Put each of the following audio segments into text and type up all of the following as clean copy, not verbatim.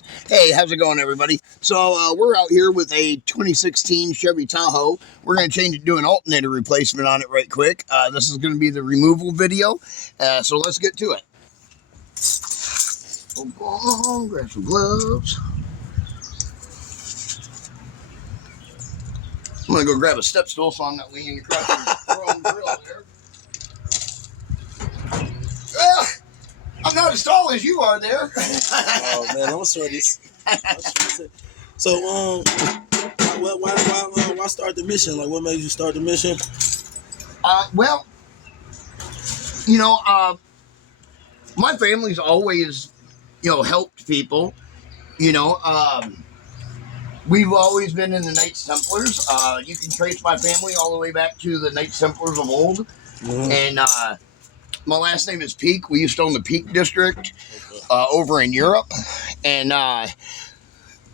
Mechanics. Hey, how's it going, everybody? So we're out here with a 2016 Chevy Tahoe. We're going to change it to an alternator replacement on it right quick. This is going to be the removal video, so let's get to it. Oh, grab some gloves. I'm going to go grab a step stool so I'm not leaning across the chrome grill there. I'm not as tall as you are there. Oh man, I'm shorties. So why start the mission? Like, what made you start the mission? Well, you know, my family's always, helped people. We've always been in the Knights Templars. You can trace my family all the way back to the Knights Templars of old. Mm-hmm. And my last name is Peak. We used to own the Peak District over in Europe. And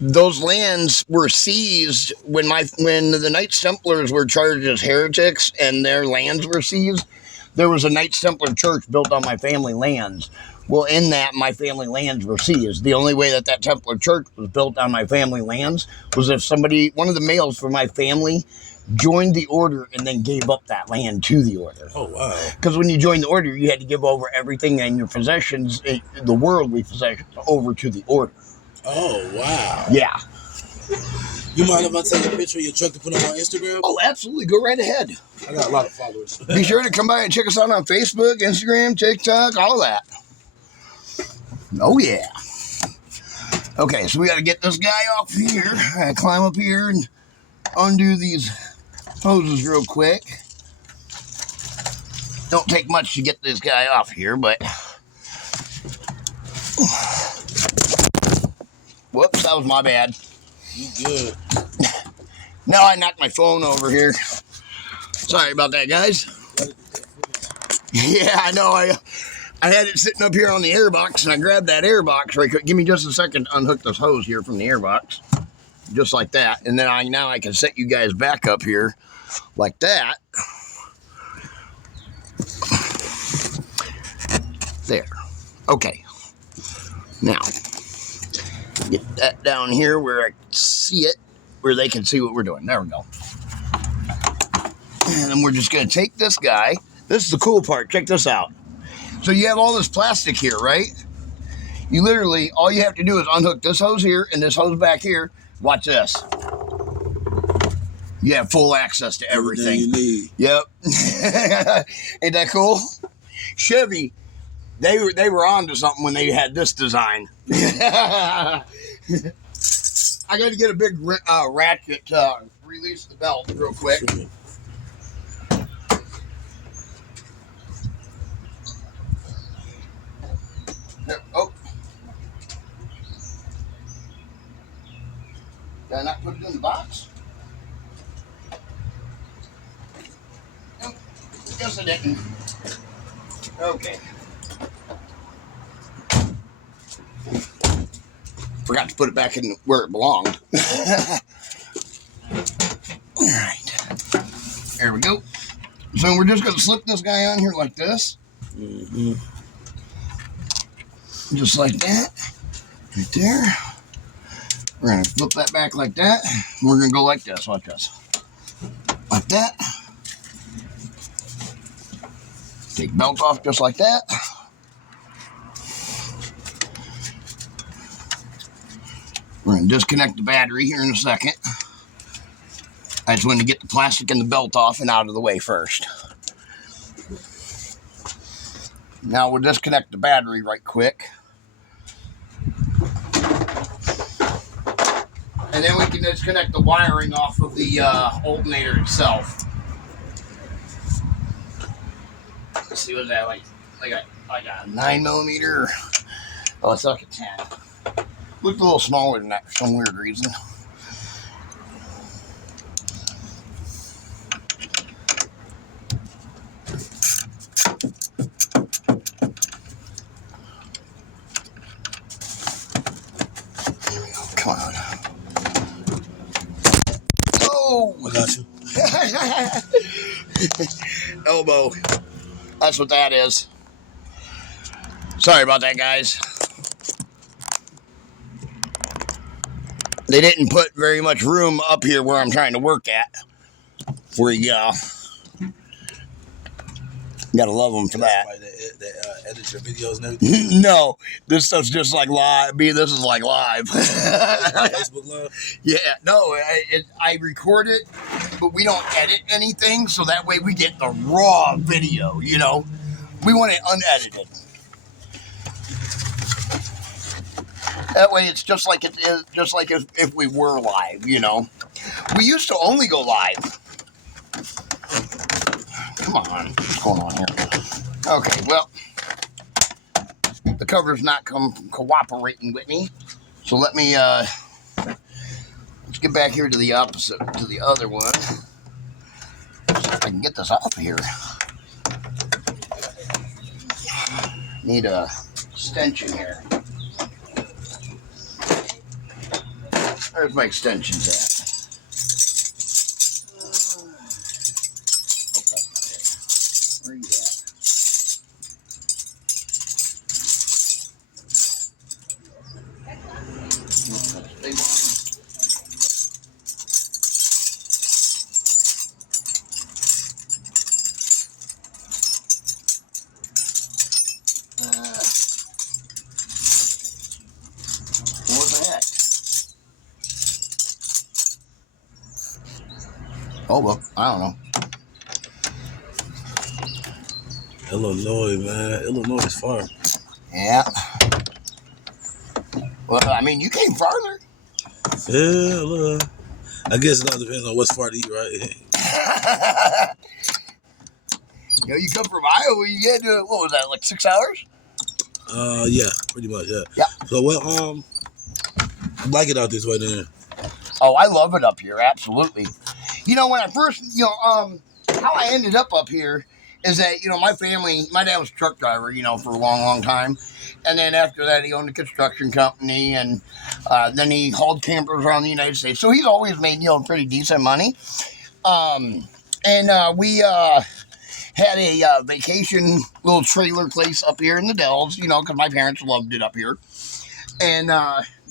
those lands were seized when the Knights Templars were charged as heretics and their lands were seized. There was a Knights Templar church built on my family lands. Well, in that, my family lands were seized. The only way that Templar church was built on my family lands was if one of the males from my family, joined the order and then gave up that land to the order. Oh, wow. Because when you joined the order, you had to give over everything and your possessions, the worldly possessions, over to the order. Oh, wow. Yeah. You mind if I take a picture of your truck to put on my Instagram? Oh, absolutely. Go right ahead. I got a lot of followers. Be sure to come by and check us out on Facebook, Instagram, TikTok, all that. Oh, yeah. Okay, so we got to get this guy off here. I gotta climb up here and undo these hoses real quick. Don't take much to get this guy off here, but... Whoops, that was my bad. You good. Now I knocked my phone over here. Sorry about that, guys. Yeah, I know. I had it sitting up here on the airbox, and I grabbed that airbox right quick. Give me just a second to unhook this hose here from the airbox. Just like that. And then now I can set you guys back up here like that. There. Okay. Now, get that down here where I can see it, where they can see what we're doing. There we go. And then we're just going to take this guy. This is the cool part. Check this out. So you have all this plastic here, right? You literally, all you have to do is unhook this hose here and this hose back here. Watch this. You have full access to everything. You need. Yep. Ain't that cool? Chevy, they were on to something when they had this design. I got to get a big ratchet to release the belt real quick. There, oh. Did I not put it in the box? Nope. Guess I didn't. Okay. Forgot to put it back in where it belonged. Alright. There we go. So we're just going to slip this guy on here like this. Mm-hmm. Just like that. Right there. We're going to flip that back like that. And we're going to go like this. Watch this. Like that. Take belt off just like that. We're going to disconnect the battery here in a second. I just wanted to get the plastic and the belt off and out of the way first. Now we'll disconnect the battery right quick. And then we can disconnect the wiring off of the alternator itself. Let's see, what's that like? Like a 9mm. Oh, it's like a 10. Looked a little smaller than that for some weird reason. There we go. Come on. Oh! I got you. Elbow. That's what that is. Sorry about that, guys. They didn't put very much room up here where I'm trying to work at. Where you go. Gotta love them for that. That edit your videos and everything. No, this stuff's just like live. This is like live. Facebook Live? Yeah, no, I record it, but we don't edit anything, so that way we get the raw video, you know? We want it unedited. That way it's just like it is, just like if we were live, you know? We used to only go live. Come on, what's going on here? Okay, well, the cover's not cooperating with me, so let me, let's get back here to the opposite, to the other one. See if I can get this off here. Need a extension here. There's my extensions at. Where are you at? Big one. What the heck? Oh, well, I don't know. Illinois, man. Illinois is far. Yeah. Well, I mean, you came farther. Yeah, look. I guess it all depends on what's far to eat, right? You know, you come from Iowa, you get to, what was that, like 6 hours? Yeah, pretty much, yeah. Yeah. So, well, like it out this way then. Oh, I love it up here, absolutely. You know, when I first, how I ended up here is that, my family, my dad was a truck driver, for a long, long time. And then after that, he owned a construction company, and then he hauled campers around the United States. So he's always made, pretty decent money. We had a vacation little trailer place up here in the Dells, because my parents loved it up here. And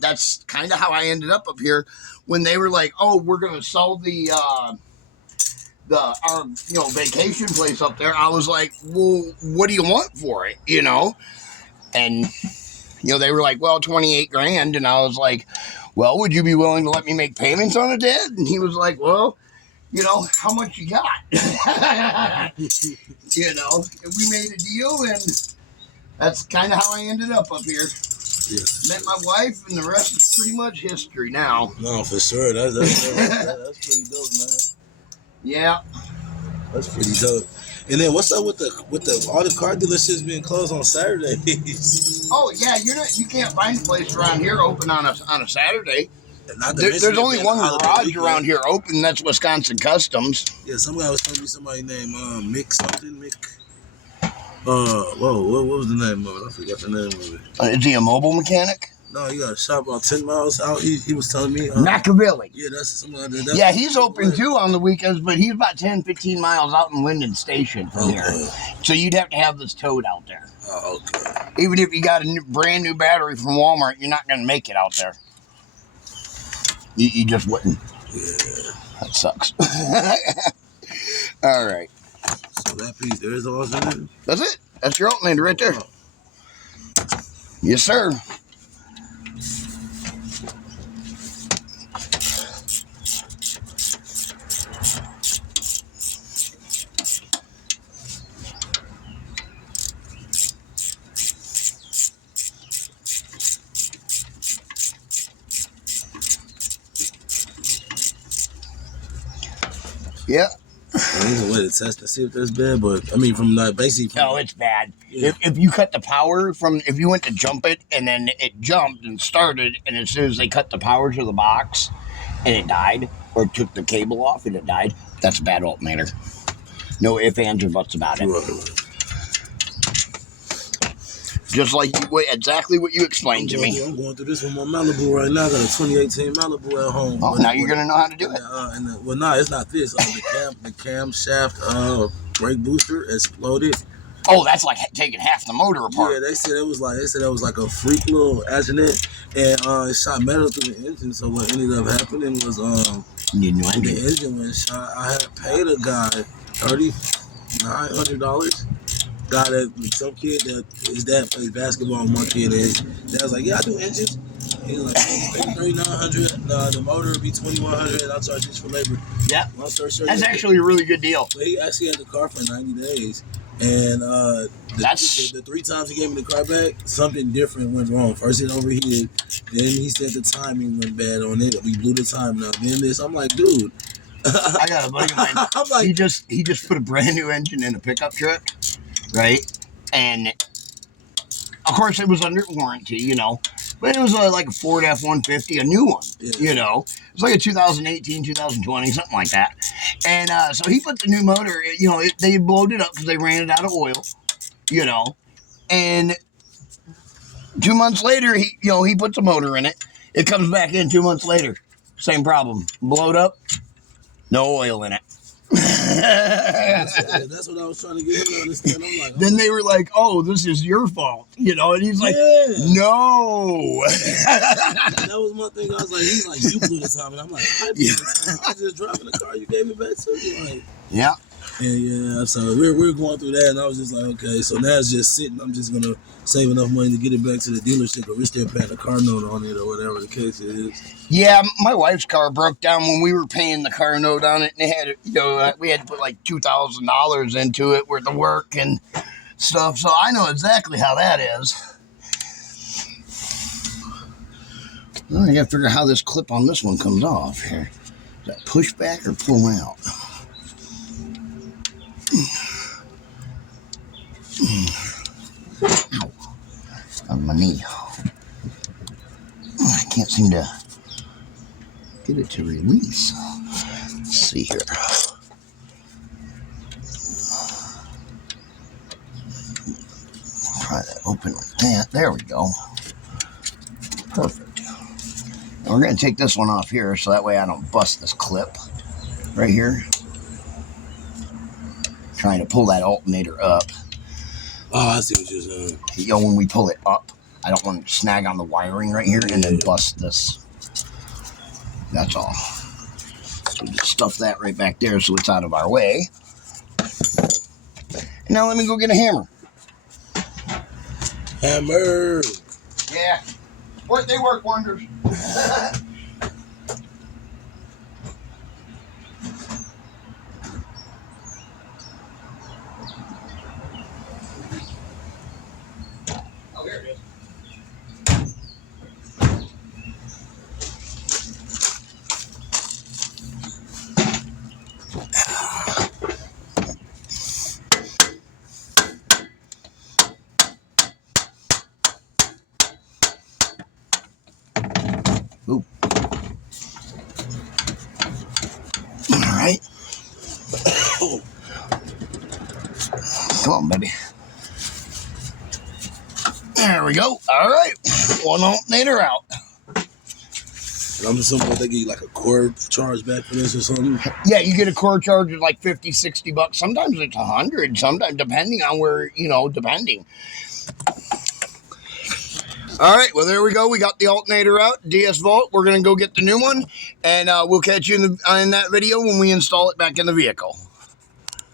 that's kind of how I ended up here when they were like, oh, we're going to sell our vacation place up there. I was like, well, what do you want for it? And they were like, well, 28 grand. And I was like, well, would you be willing to let me make payments on it, Dad? And he was like, well, how much you got? We made a deal, and that's kind of how I ended up here. Yeah. Met my wife, and the rest is pretty much history now. No, for sure. That's pretty dope, man. Yeah. That's pretty dope. And then what's up with the all the car dealerships being closed on Saturdays? Oh yeah, you can't find a place around here open on a Saturday. There's only one garage around here open. That's Wisconsin Customs. Yeah, some guy was telling me somebody named Mick something. Mick. What was the name of it? I forgot the name of it. Is he a mobile mechanic? No, he got a shop about 10 miles out. He was telling me. Machiavelli. Yeah, that's something like that. Yeah, he's open too on the weekends, but he's about 10, 15 miles out in Linden Station from here. So you'd have to have this towed out there. Oh, okay. Even if you got a brand new battery from Walmart, you're not going to make it out there. You just wouldn't. Yeah. That sucks. All right. So that piece there is Alternator? That's it. That's your Alternator right there. Yes, sir. Yeah. There's a way to test to see if that's bad, but I mean, from basically. No, it's bad. Yeah. If you cut the power if you went to jump it and then it jumped and started, and as soon as they cut the power to the box and it died, or took the cable off and it died, that's a bad alternator. No ifs, ands, or buts about it. Right. Just like exactly what you explained to me. I'm going through this with my Malibu right now. I got a 2018 Malibu at home. Oh, now you're going to know how to do it. Well, no, it's not this. The camshaft brake booster exploded Oh, that's like taking half the motor apart. Yeah, they said it was like a freak little accident, and it shot metal through the engine. So what ended up happening was Need a new the engine. engine was shot. I had paid a guy $3,900. Guy that some kid that his dad plays basketball, and one kid and dad was like, yeah, I do engines. He's like, $3,900. The motor would be $2,100, and I'll charge this for labor. Yeah, Long story short, that's actually a really good deal. but he actually had the car for 90 days. And the 3 times he gave me the car back, something different went wrong. First it overheated, then he said the timing went bad on it. We blew the time up. Then this, I'm like, dude. I got a buddy of mine. I'm like, he just put a brand new engine in a pickup truck, right? And of course it was under warranty, you know. But it was like a Ford F-150, a new one, you know. It was like a 2018, 2020, something like that. And so he put the new motor, you know, they blowed it up because they ran it out of oil, you know. And 2 months later, he put the motor in it. It comes back in 2 months later. Same problem. Blowed up, no oil in it. that's what I was trying to get him to understand. I'm like, then they were like, "Oh, this is your fault," you know, and he's like, "No." That was my thing. He's like, you blew the time, and I'm like, I blew the time. I was just driving the car. You gave it back to me, like, yeah. And yeah, so we're going through that, and I was just like, okay, so now it's just sitting. I'm just gonna save enough money to get it back to the dealership, or we're still paying the car note on it, or whatever the case is. Yeah, my wife's car broke down when we were paying the car note on it, and they had, we had to put like $2,000 into it worth of work and stuff. So I know exactly how that is. Well, I gotta figure out how this clip on this one comes off here. Is that push back or pull out? Ow. On my knee. I can't seem to get it to release. Let's see here. Try that open with that. There we go. Perfect. And we're going to take this one off here so that way I don't bust this clip right here. Trying to pull that alternator up. Oh, I see what you're saying. You know, when we pull it up, I don't want to snag on the wiring right here and then bust this. That's all. So just stuff that right back there so it's out of our way. And now let me go get a hammer. Hammer. Yeah. They work wonders. Oh, here it is. Ooh. All right. Come on, baby. There we go. All right. One alternator out. I'm assuming they give you like a cord charge back for this or something. Yeah, you get a core charge of like $50, $60. Sometimes it's $100. Sometimes depending on where, depending. All right, well, there we go. We got the alternator out, DS Vault. We're going to go get the new one, and we'll catch you in that video when we install it back in the vehicle.